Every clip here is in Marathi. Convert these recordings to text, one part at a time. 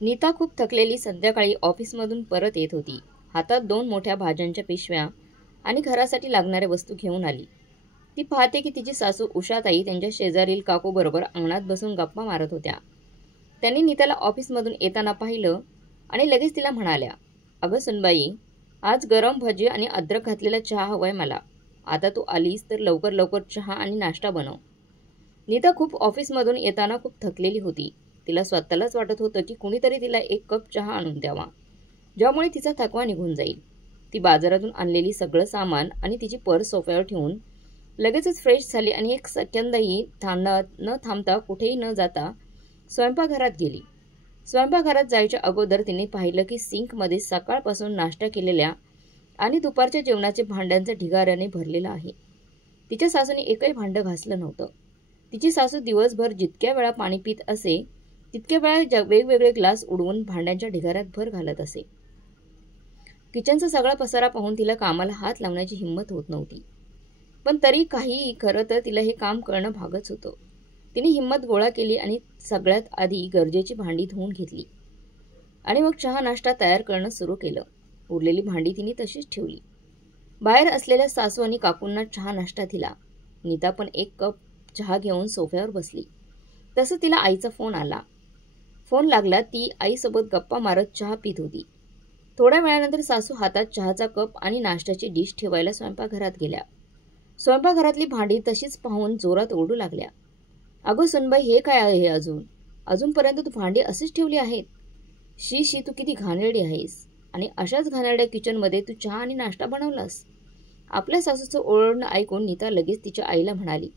नीता खूप थकलेली संध्याकाळी ऑफिसमधून परत येत होती. हातात 2 मोठ्या भाज्यांच्या पिशव्या आणि घरासाठी लागणाऱ्या वस्तू घेऊन आली. ती पाहते की तिची सासू उषाताई त्यांच्या शेजारील काकूबरोबर अंगणात बसून गप्पा मारत होत्या. त्यांनी नीताला ऑफिसमधून येताना पाहिलं आणि लगेच तिला म्हणाल्या, "अगं सुनबाई, आज गरम भजी आणि अद्रक घातलेला चहा हवाय मला. आता तू आलीस तर लवकर लवकर चहा आणि नाश्ता बनव." नीता खूप ऑफिसमधून येताना खूप थकलेली होती. तिला स्वतःलाच वाटत होतं की कुणीतरी तिला 1 कप चहा आणून द्यावा, ज्यामुळे तिचा थकवा निघून जाईल. ती बाजारातून आणलेली सगळं सामान आणि तिची पर्स सोफ्यावर ठेवून लगेचच फ्रेश झाली आणि 1 सेकंदही न थांबता कुठेही न जाता स्वयंपाकघरात गेली. स्वयंपाकघरात जायच्या अगोदर तिने पाहिलं की सिंकमध्ये सकाळपासून नाश्ता केलेल्या आणि दुपारच्या जेवणाचे भांड्यांचा ढिगाऱ्याने भरलेला आहे. तिच्या सासूने एकही भांडं घासलं नव्हतं. तिची सासू दिवसभर जितक्या वेळा पाणी पित असे तितक्या वेळा वेगवेगळे ग्लास उडवून भांड्यांच्या ढिगाऱ्यात भर घालत असे. किचनचा सगळा पसारा पाहून तिला कामाला हात लावण्याची हिंमत होत नव्हती. पण तरी काही खरं तर तिला हे काम करणं भागच होतं. तिने हिंमत गोळा केली आणि सगळ्यात आधी गरजेची भांडी धुवून घेतली आणि मग चहा नाश्ता तयार करणं सुरू केलं. उरलेली भांडी तिने तशीच ठेवली. बाहेर असलेल्या सासू आणि काकूंना चहा नाश्ता दिला. नीता पण 1 कप चहा घेऊन सोफ्यावर बसली. तसं तिला आईचा फोन आला. फोन लागला. ती आईसोबत गप्पा मारत चहा पित होती. थोड्या वेळानंतर सासू हातात चहाचा कप आणि नाश्त्याची डिश ठेवायला स्वयंपाकघरात गेल्या. स्वयंपाकघरातली भांडी तशीच पाहून जोरात ओरडू लागल्या, "अगं सुनबाई, हे काय आहे अजूनपर्यंत तू भांडी अशीच ठेवली आहेत? शी शी, तू किती घाणेरडी आहेस. आणि अशाच घाणेरड्या किचनमध्ये तू चहा आणि नाश्ता बनवलास?" आपल्या सासूचं ओरडणं ऐकून नीता लगेच तिच्या आईला म्हणाली,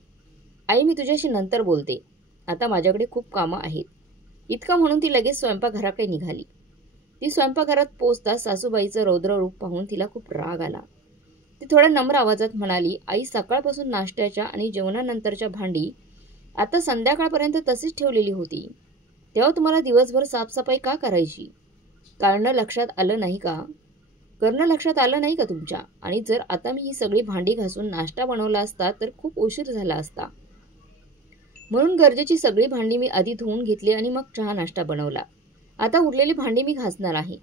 "आई, मी तुझ्याशी नंतर बोलते. आता माझ्याकडे खूप कामं आहेत." इतकं म्हणून ती लगेच स्वयंपाकघराकडे निघाली. ती स्वयंपाकघरात पोहोचताच सासूबाईचं रौद्र रूप पाहून तिला खूप राग आला. ती थोड्या नम्र आवाजात म्हणाली, "आई, सकाळपासून नाश्त्याच्या आणि जेवणानंतरच्या भांडी आता संध्याकाळपर्यंत तशीच ठेवलेली होती. तेव्हा तुम्हाला दिवसभर साफसफाई का करायची? करणं लक्षात आलं नाही का तुमच्या? आणि जर आता मी ही सगळी भांडी घासून नाश्ता बनवला असता तर खूप उशीर झाला असता. म्हणून गरजेची सगळी भांडी मी आधी धुवून घेतली आणि मग चहा नाश्ता बनवला. आता उरलेली भांडी मी घासणार आहे."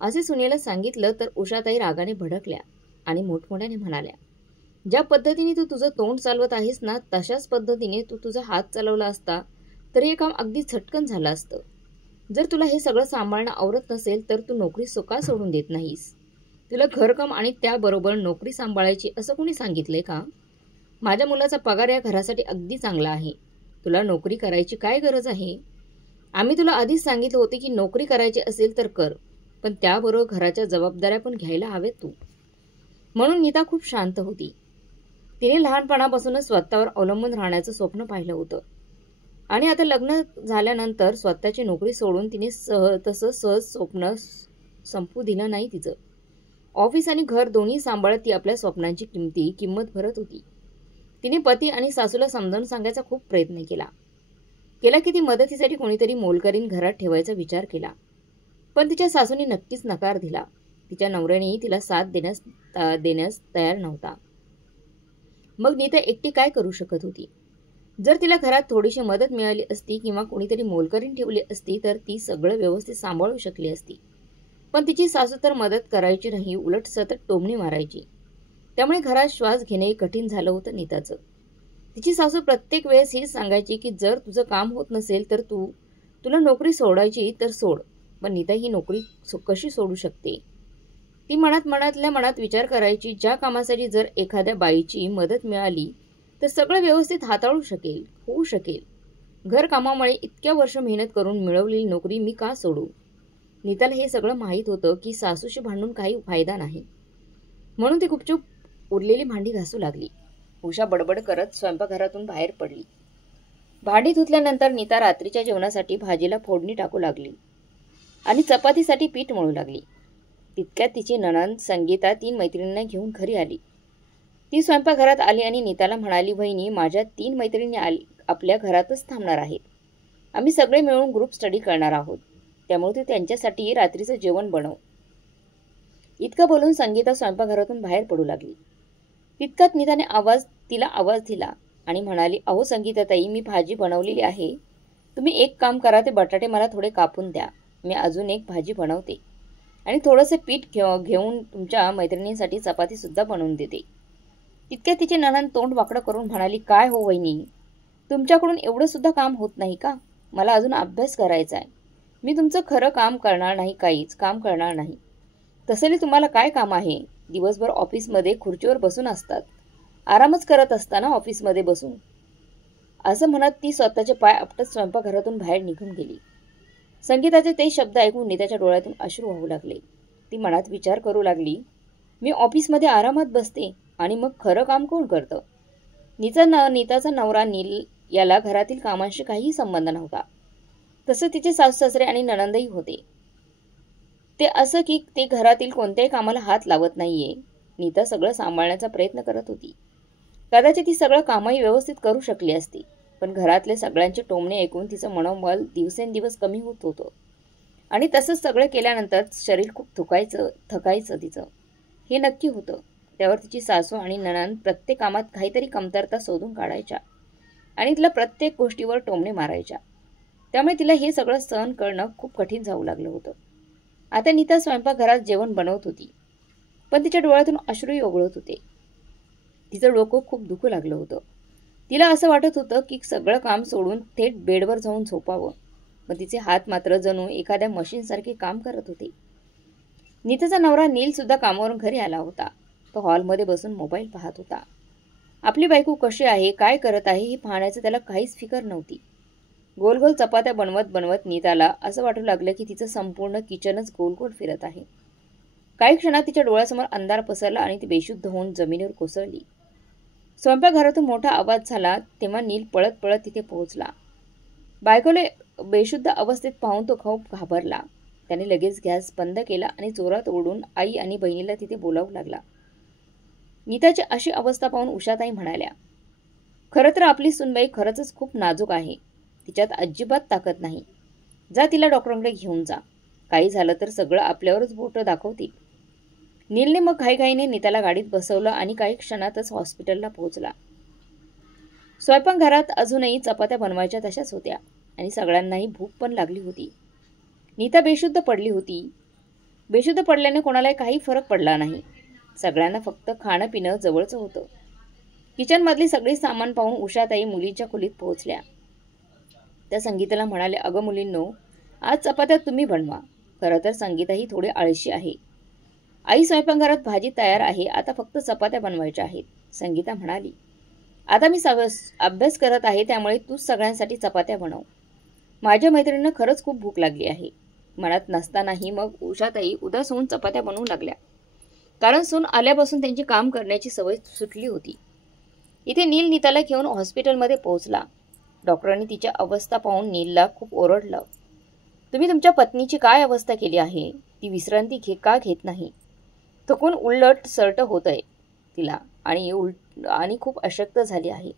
असे सुनेला सांगितलं तर उषाताई रागाने भडकल्या आणि मोठमोठ्याने म्हणाल्या, "ज्या पद्धतीने तू तुझं तोंड चालवत आहेस ना, तशाच पद्धतीने तू तुझा हात चालवला असता तर हे काम अगदी झटकन झालं असतं. जर तुला हे सगळं सांभाळणं आवडत नसेल तर तू नोकरी का सोडून देत नाहीस? तुला घरकाम आणि त्याबरोबर नोकरी सांभाळायची असं कोणी सांगितलंय का? माझ्या मुलाचा पगार या घरासाठी अगदी चांगला आहे. तुला नोकरी करायची काय गरज आहे? आम्ही तुला आधीच सांगितलं होते की नोकरी करायची असेल तर कर, पण त्याबरोबर घराच्या जबाबदाऱ्या पण घ्यायला हवेत तू." म्हणून नीता खूप शांत होती. तिने लहानपणापासूनच स्वतःवर अवलंबून राहण्याचं स्वप्न पाहिलं होतं आणि आता लग्न झाल्यानंतर स्वतःची नोकरी सोडून तिने सहज स्वप्न संपू दिलं नाही तिचं. ऑफिस आणि घर दोन्ही सांभाळत ती आपल्या स्वप्नांची किंमत भरत होती. तिने पती आणि सासूला समजावून सांगायचा खूप प्रयत्न केला की ती मदतीसाठी कोणीतरी मोलकरीण घरात ठेवायचा विचार केला. पण तिच्या सासूने नक्कीच नकार दिला. तिच्या नवऱ्यानेही तिला साथ देण्यास तयार नव्हता. मग नीता एकटी काय करू शकत होती? जर तिला घरात थोडीशी मदत मिळाली असती किंवा कोणीतरी मोलकरीण ठेवली असती तर ती सगळं व्यवस्थित सांभाळू शकली असती. पण तिची सासू तर मदत करायची नाही, उलट सतत टोमणी मारायची. त्यामुळे घरात श्वास घेणेही कठीण झालं होतं नीताचं. तिची सासू प्रत्येक वेळेस हेच सांगायची की जर तुझं काम होत नसेल तर तुला नोकरी सोडायची तर सोड, पण नीता ही नोकरी कशी सोडू शकते? ती मनातल्या मनात विचार करायची, ज्या कामासाठी जर एखाद्या बाईची मदत मिळाली तर सगळं व्यवस्थित होऊ शकेल. घरकामामुळे इतक्या वर्ष मेहनत करून मिळवलेली नोकरी मी का सोडू? नीताला हे सगळं माहीत होतं की सासूशी भांडून काही फायदा नाही. म्हणून ती गुपचूप उरलेली भांडी घासू लागली. उषा बडबड करत स्वयंपाकघरातून बाहेर पडली. भांडी धुतल्यानंतर नीता रात्रीच्या जेवणासाठी भाजीला फोडणी टाकू लागली आणि चपातीसाठी पीठ मळू लागली. तितक्यात तिची नणंद संगीता 3 मैत्रिणींना घेऊन घरी आली. ती स्वयंपाकघरात आली आणि नीताला म्हणाली, "वहिनी, माझ्या 3 मैत्रिणी आपल्या घरातच थांबणार आहेत. आम्ही सगळे मिळून ग्रुप स्टडी करणार आहोत. त्यामुळे तू त्यांच्यासाठी रात्रीचं जेवण बनव." इतकं बोलून संगीता स्वयंपाकघरातून बाहेर पडू लागली. तितक्यात नीताने तिला आवाज दिला आणि म्हणाली, "अहो संगीताताई, मी भाजी बनवलेली आहे. तुम्ही एक काम करा, ते बटाटे मला थोडे कापून द्या मी अजून एक भाजी बनवते आणि थोडंसं पीठ घेऊन तुमच्या मैत्रिणींसाठी चपातीसुद्धा बनवून देते. तितक्यात तिची नणंद तोंड वाकडं करून म्हणाली, काय हो वहिनी, तुमच्याकडून एवढं सुद्धा काम होत नाही का? मला अजून अभ्यास करायचा आहे. मी तुमचं खरं काम करणार नाही, काहीच काम करणार नाही. तसंही तुम्हाला काय काम आहे? दिवसभर ऑफिसमध्ये खुर्चीवर बसून असतात. आरामच करत असताना ऑफिसमध्ये बसून. असं म्हणत ती स्वतःचे पाय आपटत स्वयंपाकघरातून बाहेर निघून गेली. संगीताचे ते शब्द ऐकून नीताच्या डोळ्यातून अश्रू वाहू लागले. ती मनात विचार करू लागली, मी ऑफिसमध्ये आरामात बसते आणि मग खरं काम कोण करतं? नीताचा नवरा नील याला घरातील कामांशी काहीही संबंध नव्हता. तसं तिचे सासू सासरे आणि नणंदही होते. ते असं की ते घरातील कोणत्याही कामाला हात लावत नाहीये. नीता सगळं सांभाळण्याचा प्रयत्न करत होती. कदाचित ती सगळं कामही व्यवस्थित करू शकली असती, पण घरातले सगळ्यांचे टोमणे ऐकून तिचं मनोबल दिवसेंदिवस कमी होत होतं. आणि तसंच सगळं केल्यानंतर शरीर खूप थकायचं तिचं. हे नक्की होतं. त्यावर तिची सासू आणि नणंद प्रत्येक कामात काहीतरी कमतरता शोधून काढायच्या आणि तिला प्रत्येक गोष्टीवर टोमणे मारायच्या. त्यामुळे तिला हे सगळं सहन करणं खूप कठीण जाऊ लागलं होतं. आता नीता स्वयंपाकघरात जेवण बनवत होती, पण तिच्या डोळ्यातून अश्रूही ओघळत होते. तिचं डोकं खूप दुखू लागलं होतं. तिला असं वाटत होतं की सगळं काम सोडून थेट बेडवर जाऊन झोपावं, पण तिचे हात मात्र जणू एखाद्या मशीनसारखे काम करत होते. नीताचा नवरा नील सुद्धा कामावरून घरी आला होता. तो हॉलमध्ये बसून मोबाईल पाहत होता. आपली बायको कशी आहे, काय करत आहे हे पाहण्याचं त्याला काहीच फिकर नव्हती. गोल गोल चपात्या बनवत बनवत नीताला असं वाटू लागलं की तिचं संपूर्ण किचनच गोल गोल फिरत आहे. काही क्षणात तिच्या डोळ्यासमोर अंधार पसरला आणि ती बेशुद्ध होऊन जमिनीवर कोसळली. स्वयंपाकघरातून मोठा आवाज झाला तेव्हा नील पळत पळत तिथे पोहोचला. बायकोला बेशुद्ध अवस्थेत पाहून तो खूप घाबरला. त्याने लगेच गॅस बंद केला आणि जोरात ओरडून आई आणि बहिणीला तिथे बोलावू लागला. नीताची अशी अवस्था पाहून उषाताई म्हणाल्या, खरं तर आपली सुनबाई खरंच खूप नाजूक आहे. तिच्यात अजिबात ताकद नाही. जा तिला डॉक्टरांकडे घेऊन जा. काही झालं तर सगळं आपल्यावरच बोटं दाखवतील. नीलने मग घाईघाईने नीताला गाडीत बसवलं आणि काही क्षणातच हॉस्पिटलला पोहोचला. स्वयंपाकघरात अजूनही चपात्या बनवायच्या तशाच होत्या आणि सगळ्यांनाही भूक पण लागली होती. नीता बेशुद्ध पडली होती. बेशुद्ध पडल्याने कोणालाही काही फरक पडला नाही. सगळ्यांना फक्त खाणं पिणं जवळचं होतं. किचनमधली सगळी सामान पाहून उषाताई मुलीच्या खोलीत पोहोचल्या. त्या संगीताला म्हणाले, अगं मुलींनो, आज चपात्या तुम्ही बनवा. खरं तर संगीताही थोडी आळशी आहे. आई स्वयंपाकघरात भाजी तयार आहे, आता फक्त चपात्या बनवायच्या आहेत. संगीता म्हणाली, आता मी अभ्यास करत आहे त्यामुळे तूच सगळ्यांसाठी चपात्या बनव. माझ्या मैत्रिणींना खरंच खूप भूक लागली आहे. मनात नसतानाही मग उषाताई उदास होऊन चपात्या बनवू लागल्या. कारण सून आल्यापासून त्यांची काम करण्याची सवय सुटली होती. इथे नील नीताला घेऊन हॉस्पिटलमध्ये पोहोचला. डॉक्टरांनी तिची अवस्था पाहून नीलला खूप ओरडलं. तुम्ही तुमच्या पत्नीची काय अवस्था केली आहे? ती विश्रांती का घेत नाही? थकून उलट सरट होतंय तिला आणि खूप अशक्त झाली आहे.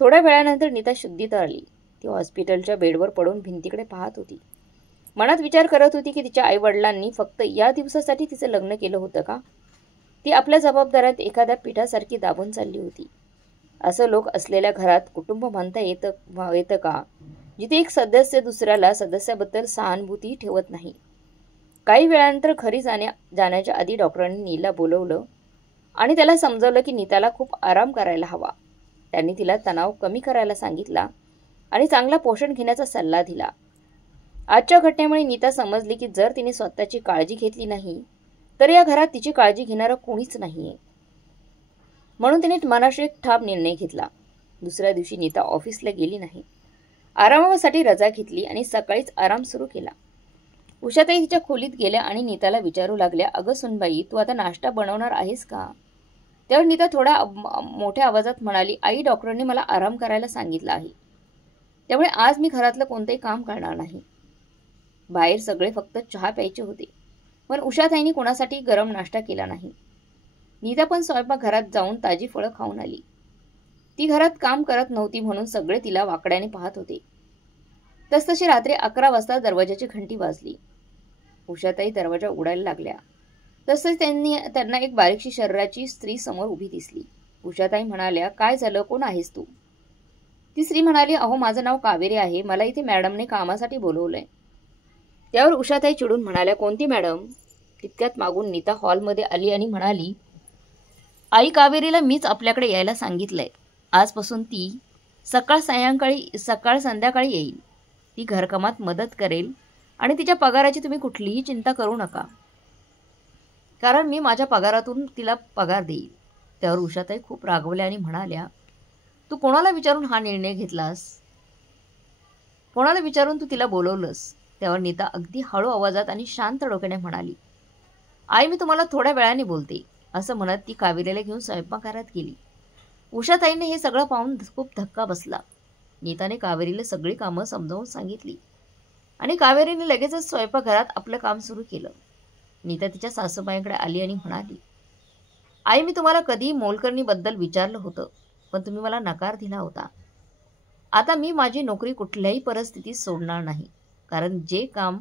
थोड्या वेळानंतर नीता शुद्धीत आली. ती हॉस्पिटलच्या बेडवर पडून भिंतीकडे पाहत होती. मनात विचार करत होती की तिच्या आईवडिलांनी फक्त या दिवसासाठी तिचं लग्न केलं होतं का? ती आपल्या जबाबदाऱ्यात एखाद्या पिठासारखी दाबून चालली होती. असं लोक असलेल्या घरात कुटुंब म्हणता येतं का, जिथे एक सदस्य दुसऱ्याला सदस्याबद्दल सहानुभूती ठेवत नाही. काही वेळानंतर घरी जाण्याच्या आधी डॉक्टरांनी नीलला बोलवलं आणि त्याला समजवलं की नीताला खूप आराम करायला हवा. त्यांनी तिला तणाव कमी करायला सांगितला आणि चांगला पोषण घेण्याचा सल्ला दिला. आजच्या घटनेमुळे नीता समजली की जर तिने स्वतःची काळजी घेतली नाही तर या घरात तिची काळजी घेणारं कोणीच नाहीये. म्हणून तिने मनाशी एक ठाम निर्णय घेतला. दुसऱ्या दिवशी नीता ऑफिसला गेली नाही. आरामासाठी रजा घेतली आणि सकाळीच आराम सुरू केला. उषाताई तिच्या खोलीत गेल्या आणि नीताला विचारू लागल्या, अगं सुनबाई, तू आता नाश्ता बनवणार आहेस का? त्यावर नीता थोड्या मोठ्या आवाजात म्हणाली, आई, डॉक्टरांनी मला आराम करायला सांगितलं आहे. त्यामुळे आज मी घरातलं कोणतंही काम करणार नाही. बाहेर सगळे फक्त चहा प्यायचे होते, पण उषाताईंनी कोणासाठी गरम नाश्ता केला नाही. नीता पण स्वयंपाकघरात जाऊन ताजी फळं खाऊन आली. ती घरात काम करत नव्हती म्हणून सगळे तिला वाकड्याने पाहत होते. तसतशी रात्री 11 वाजता दरवाजाची घंटी वाजली. उषाताई दरवाजा उघडायला लागल्या. तसंच त्यांना एक बारीकशी शरीराची स्त्री समोर उभी दिसली. उषाताई म्हणाल्या, काय झालं, कोण आहेस तू? ती स्त्री म्हणाली, अहो, माझं नाव कावेरी आहे. मला इथे मॅडमने कामासाठी बोलवलंय. त्यावर उषाताई चिडून म्हणाल्या, कोणती मॅडम? तितक्यात मागून नीता हॉलमध्ये आली आणि म्हणाली, आई कावेरीला मीच आपल्याकडे यायला सांगितलंय. आजपासून ती सकाळ संध्याकाळी येईल. ती घरकामात मदत करेल आणि तिच्या पगाराची तुम्ही कुठलीही चिंता करू नका, कारण मी माझ्या पगारातून तिला पगार देईल. त्यावर उषाताई खूप रागवल्या आणि म्हणाल्या, तू कोणाला विचारून हा निर्णय घेतलास? कोणाला विचारून तू तिला बोलवलंस? त्यावर नीता अगदी हळू आवाजात आणि शांत डोक्याने म्हणाली, आई मी तुम्हाला थोड्या वेळाने बोलते. असं म्हणत ती कावेरीला घेऊन स्वयंपाकघरात गेली. उषाताईने हे सगळं पाहून खूप धक्का बसला. नीताने कावेरीला सगळी कामं समजावून सांगितली आणि कावेरीने लगेचच स्वयंपाकघरात आपलं काम सुरू केलं. नीता तिच्या सासूबाईंकडे आली आणि म्हणाली, आई मी तुम्हाला कधी मोलकरणीबद्दल विचारलं होतं, पण तुम्ही मला नकार दिला होता. आता मी माझी नोकरी कुठल्याही परिस्थितीत सोडणार नाही, कारण जे काम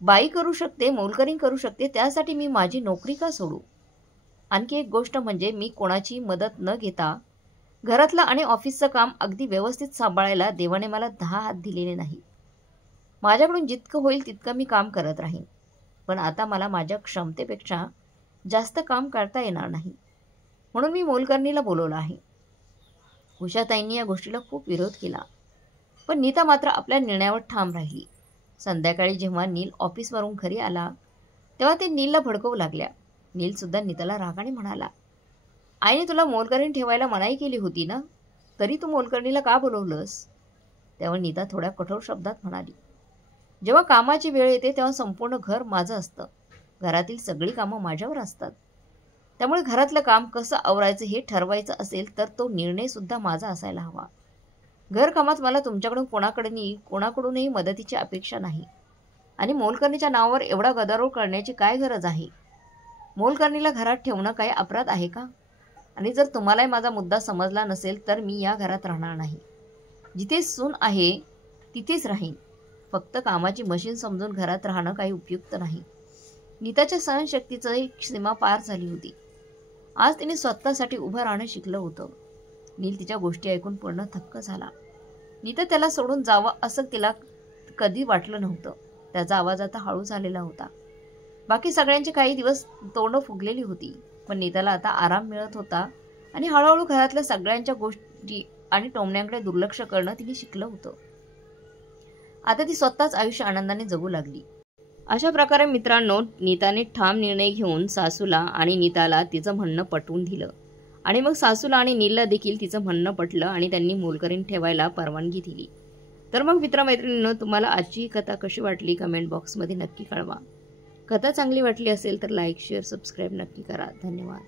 बाई करू शकते, मोलकरीण करू शकते, त्यासाठी मी माझी नोकरी का सोडू? आणखी एक गोष्ट म्हणजे मी कोणाची मदत न घेता घरातलं आणि ऑफिसचं काम अगदी व्यवस्थित सांभाळायला देवाने मला 10 हात दिलेले नाही. माझ्याकडून जितकं होईल तितकं मी काम करत राहीन, पण आता मला माझ्या क्षमतेपेक्षा जास्त काम करता येणार नाही, म्हणून मी मोलकरणीला बोलवलं आहे. उषाताईंनी या गोष्टीला खूप विरोध केला, पण नीता मात्र आपल्या निर्णयावर ठाम राहिली. संध्याकाळी जेव्हा नील ऑफिसवरून घरी आला तेव्हा ते नीलला भडकवू लागल्या. नील सुद्धा नीताला रागाने म्हणाला, आईने तुला मोलकरीण ठेवायला मनाई केली होती ना, तरी तू मोलकरणीला का बोलवलंस? त्यावर नीता थोड्या कठोर शब्दात म्हणाली, जेव्हा कामाची वेळ येते तेव्हा संपूर्ण घर माझं असतं. घरातील सगळी कामं माझ्यावर असतात. त्यामुळे घरातलं काम कसं आवरायचं हे ठरवायचं असेल तर तो निर्णय सुद्धा माझा असायला हवा. घरकामात मला तुमच्याकडून कोणाकडूनही मदतीची अपेक्षा नाही. आणि मोलकरणीच्या नावावर एवढा गदारोळ करण्याची काय गरज आहे? मोलकरणीला घरात ठेवणं काही अपराध आहे का? आणि जर तुम्हालाही माझा मुद्दा समजला नसेल तर मी या घरात राहणार नाही. जिथे सून आहे तिथेच राहीन. फक्त कामाची मशीन समजून घरात राहणं काही उपयुक्त नाही. नीताच्या सहनशक्तीचं एक सीमा पार झाली होती. आज तिने स्वतःसाठी उभं राहणं शिकलं होतं. नील तिच्या गोष्टी ऐकून पूर्ण थक्क झाला. नीता त्याला सोडून जावं असं तिला कधी वाटलं नव्हतं. त्याचा आवाज आता हळू झालेला होता. बाकी सगळ्यांची काही दिवस तोंड फुगलेली होती, पण नीताला आता आराम मिळत होता आणि हळूहळू घरातल्या सगळ्यांच्या गोष्टी आणि टोमण्यांकडे दुर्लक्ष करणं तिने शिकलं होतं. आता ती स्वतःच आयुष्य आनंदाने जगू लागली. अशा प्रकारे मित्रांनो, नीताने ठाम निर्णय घेऊन सासूला आणि नीताला तिचं म्हणणं पटवून दिलं आणि मग सासूला आणि नीलला देखील तिचं म्हणणं पटलं आणि त्यांनी मोलकरीण ठेवायला परवानगी दिली. तर मग मित्रमैत्रिणींनो, तुम्हाला आजची ही कथा कशी वाटली कमेंट बॉक्समध्ये नक्की कळवा. कथा चांगली वाटली असेल तर लाईक, शेअर, सबस्क्राईब नक्की करा. धन्यवाद.